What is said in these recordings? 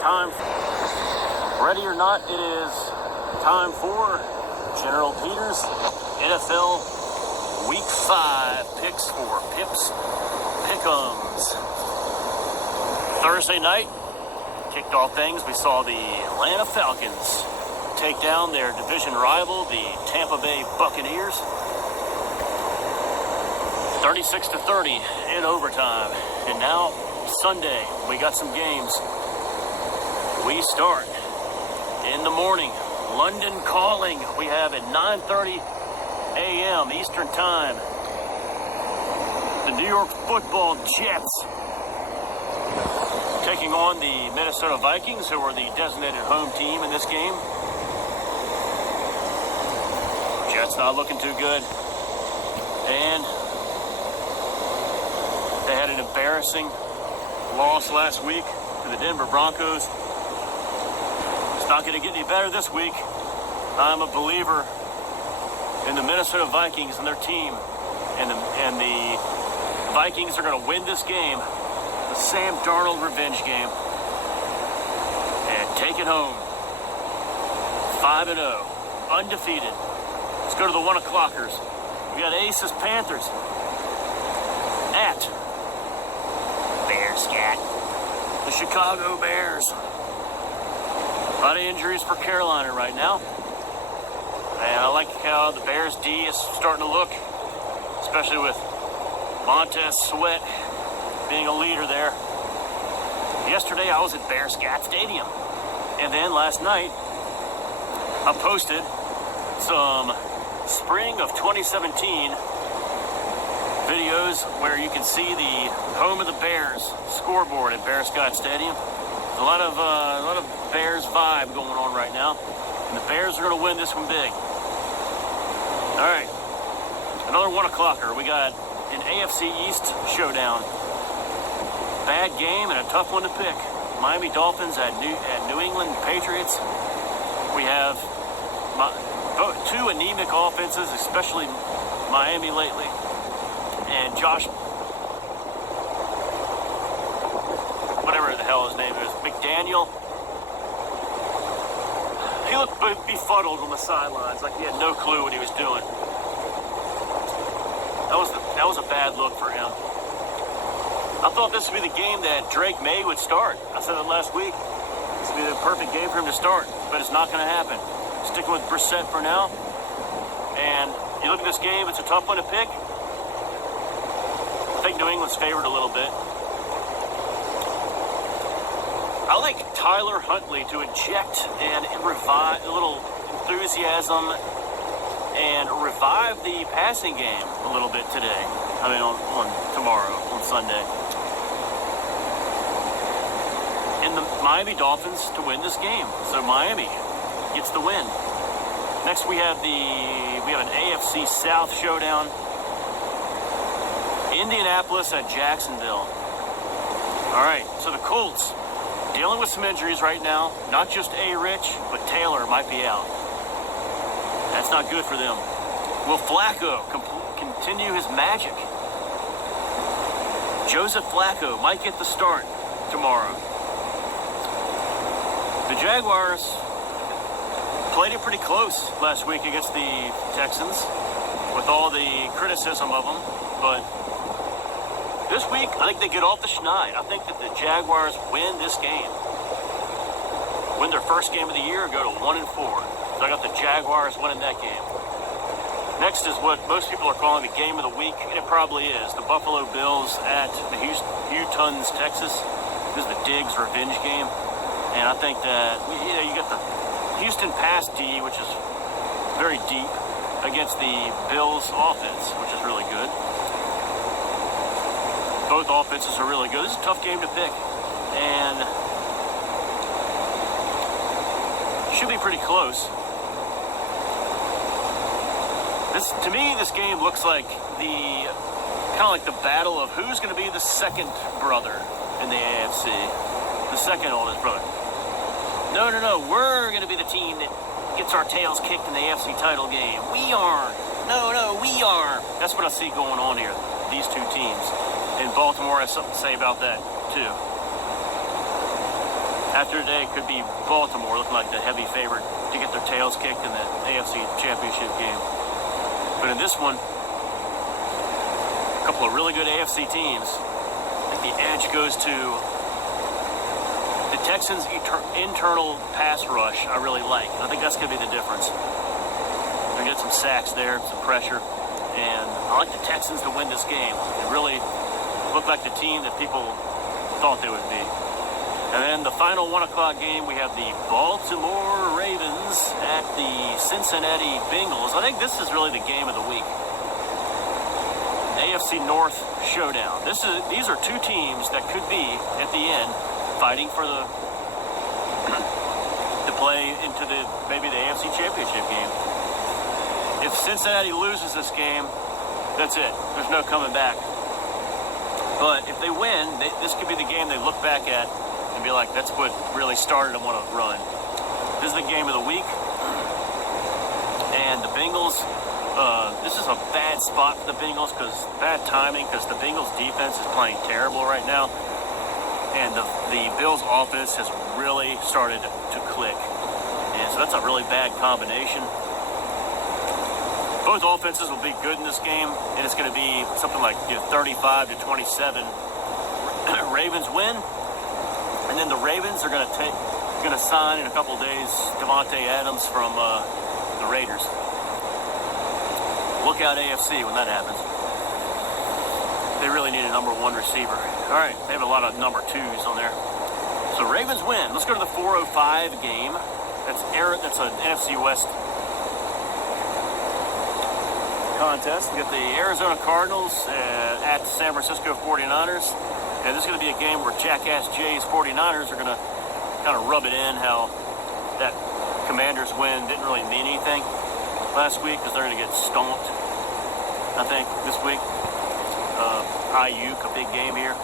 time. Ready or not, it is time for General Peters NFL Week 5 picks for Pips Pick'ems. Thursday night, kicked off things. We saw the Atlanta Falcons take down their division rival, the Tampa Bay Buccaneers, 36-30 in overtime. And now, Sunday, we got some games. We start in the morning. London Calling, we have at 9:30 a.m. Eastern Time. The New York Football Jets taking on the Minnesota Vikings, who are the designated home team in this game. Jets not looking too good. And they had an embarrassing loss last week to the Denver Broncos. It's not going to get any better this week. I'm a believer in the Minnesota Vikings and their team. And the Vikings are going to win this game. The Sam Darnold revenge game. And take it home. 5-0. Undefeated. Let's go to the 1 o'clockers. We got Aces Panthers at Bearscat. The Chicago Bears. A lot of injuries for Carolina right now. And I like how the Bears D is starting to look, especially with Montez Sweat being a leader there. Yesterday I was at Bearscat Stadium. And then last night I posted some spring of 2017 videos where you can see the home of the Bears scoreboard at Bearscat Stadium. There's a lot of Bears vibe going on right now, and the Bears are going to win this one big. All right, another 1 o'clocker. We got an AFC East showdown. Bad game and a tough one to pick. Miami Dolphins at New England Patriots. We have two anemic offenses, especially Miami lately. And Josh, whatever the hell his name is, McDaniel, he looked befuddled on the sidelines, like he had no clue what he was doing. That was a bad look for him. I thought this would be the game that Drake May would start. I said it last week. This would be the perfect game for him to start, but it's not going to happen. Sticking with Brissett for now. And you look at this game, it's a tough one to pick. I think New England's favored a little bit. I like Tyler Huntley to inject and revive a little enthusiasm and revive the passing game a little bit today. I mean, on tomorrow, on Sunday. And the Miami Dolphins to win this game. So Miami gets the win. Next we have an AFC South showdown. Indianapolis at Jacksonville. All right, so the Colts dealing with some injuries right now. Not just A-Rich, but Taylor might be out. That's not good for them. Will Flacco continue his magic? Joseph Flacco might get the start tomorrow. The Jaguars played it pretty close last week against the Texans with all the criticism of them, but this week, I think they get off the schneid. I think that the Jaguars win this game. Win their first game of the year, go to 1-4. So I got the Jaguars winning that game. Next is what most people are calling the game of the week, and it probably is. The Buffalo Bills at the Houston's, Texas. This is the Diggs revenge game. And I think that, you got the Houston pass D, which is very deep, against the Bills offense, which is really good. Both offenses are really good. This is a tough game to pick. And should be pretty close. To me, this game looks like kind of like the battle of who's going to be the second brother in the AFC. The second oldest brother. No, we're going to be the team that gets our tails kicked in the AFC title game. We are. No, we are. That's what I see going on here. These two teams. And Baltimore has something to say about that, too. After today, it could be Baltimore looking like the heavy favorite to get their tails kicked in the AFC Championship game. But in this one, a couple of really good AFC teams. I think the edge goes to the Texans' internal pass rush. I really like. I think that's going to be the difference. They're going to get some sacks there, some pressure. And I like the Texans to win this game. They really look like the team that people thought they would be. And then the final 1 o'clock game, we have the Baltimore Ravens at the Cincinnati Bengals. I think this is really the game of the week. AFC North showdown. These are two teams that could be, at the end, fighting for to play into maybe the AFC Championship game. If Cincinnati loses this game, that's it. There's no coming back. But if they win, this could be the game they look back at and be like, that's what really started them on a run. This is the game of the week. And the Bengals, this is a bad spot for the Bengals, bad timing, because the Bengals defense is playing terrible right now. And the Bills offense has really started to click. And so that's a really bad combination. Both offenses will be good in this game, and it's going to be something like 35-27. Ravens win. And then the Ravens are going to sign in a couple of days Devontae Adams from the Raiders. Look out AFC when that happens. They really need a number 1 receiver. All right, they have a lot of number 2s on there. So Ravens win. Let's go to the 4:05 game. That's an NFC West contest. We got the Arizona Cardinals at the San Francisco 49ers. And this is going to be a game where Jackass Jay's 49ers are going to kind of rub it in how that Commanders win didn't really mean anything last week, because they're going to get stomped, I think, this week. Ayuk, a big game here.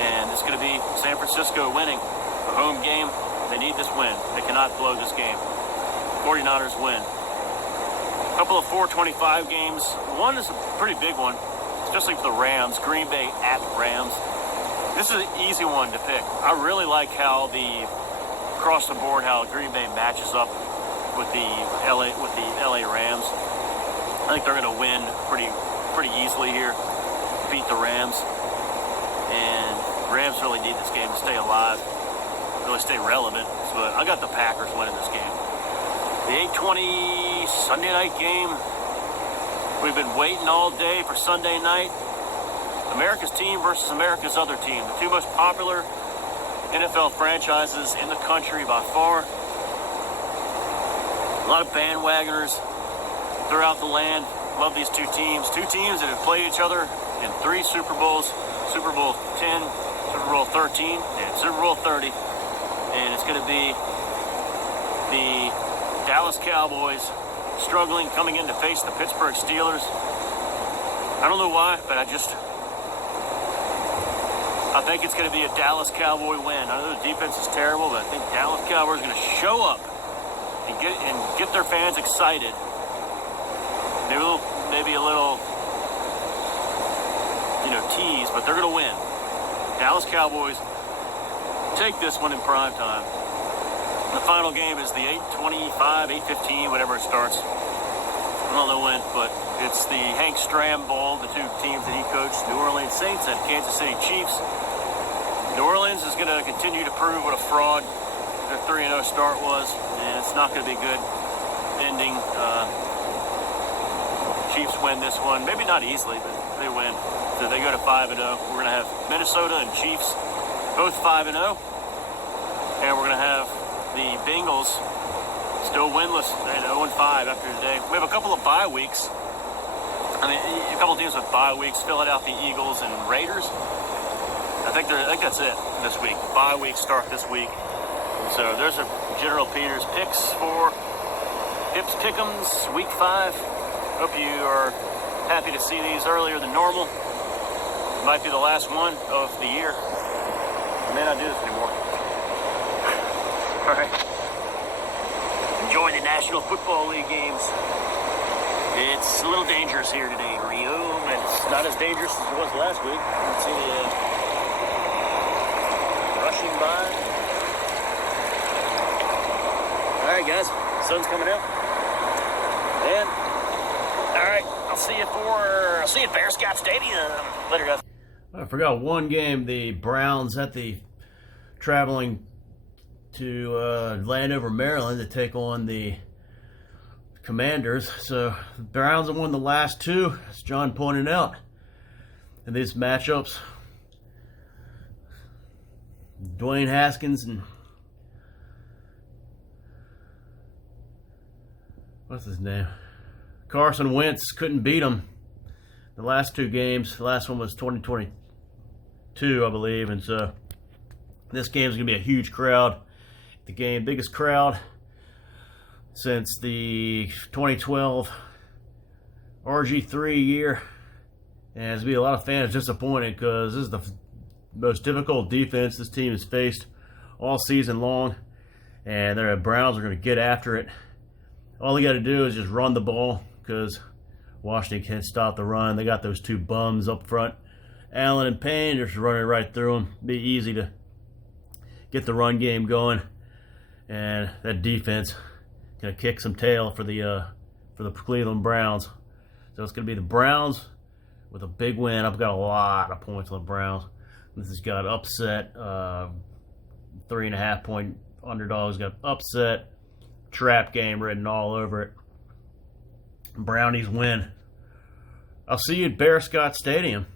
And it's going to be San Francisco winning a home game. They need this win. They cannot blow this game. 49ers win. A couple of 4:25 games. One is a pretty big one, especially for the Rams. Green Bay at Rams. This is an easy one to pick. I really like how across the board how Green Bay matches up with the LA Rams. I think they're going to win pretty easily here, beat the Rams, and Rams really need this game to stay alive, really stay relevant. But I got the Packers winning this game. The 8:20 Sunday night game. We've been waiting all day for Sunday night. America's team versus America's other team. The two most popular NFL franchises in the country by far. A lot of bandwagoners throughout the land love these two teams. Two teams that have played each other in 3 Super Bowls. Super Bowl 10, Super Bowl 13, and Super Bowl 30. And it's going to be the Dallas Cowboys struggling coming in to face the Pittsburgh Steelers. I don't know why, but I think it's going to be a Dallas Cowboy win. I know the defense is terrible, but I think Dallas Cowboys are going to show up and get their fans excited. Maybe a little tease, but they're going to win. Dallas Cowboys take this one in prime time. The final game is the 8:25, 8:15, whatever it starts. I don't know when, but it's the Hank Stram Bowl, the two teams that he coached, New Orleans Saints and Kansas City Chiefs. New Orleans is going to continue to prove what a fraud their 3-0 start was, and it's not going to be good ending. Chiefs win this one, maybe not easily, but they win. So they go to 5-0. We're going to have Minnesota and Chiefs both 5-0, and we're going to have the Bengals still winless at 0-5 after today. We have a couple of bye weeks. A couple of teams with bye weeks: Philadelphia Eagles and Raiders. I think that's it this week. Bye weeks start this week. So there's a General Peters picks for Pips Pick'ems week 5. Hope you are happy to see these earlier than normal. Might be the last one of the year. I may not do this anymore. All right. Enjoy the National Football League games. It's a little dangerous here today, Rio, but it's not as dangerous as it was last week. You can see the rushing by. right, guys. Sun's coming out. And all right, I'll see you at Bear Scott Stadium. Later, guys. I forgot one game. The Browns traveling to Landover, Maryland to take on the Commanders. So the Browns have won the last two, as John pointed out. And these matchups, Dwayne Haskins and what's his name? Carson Wentz couldn't beat them the last two games. The last one was 2022, I believe. And so this game's going to be a huge crowd. The game, biggest crowd since the 2012 RG3 year. And there's going to be a lot of fans disappointed because this is the most difficult defense this team has faced all season long. And the Browns are going to get after it. All they got to do is just run the ball because Washington can't stop the run. They got those two bums up front, Allen and Payne, just running right through them. Be easy to get the run game going. And that defense going to kick some tail for the Cleveland Browns. So it's going to be the Browns with a big win. I've got a lot of points on the Browns. This has got upset, 3.5 point underdogs got upset, trap game written all over it. Brownies win. I'll see you at Bear Scott Stadium.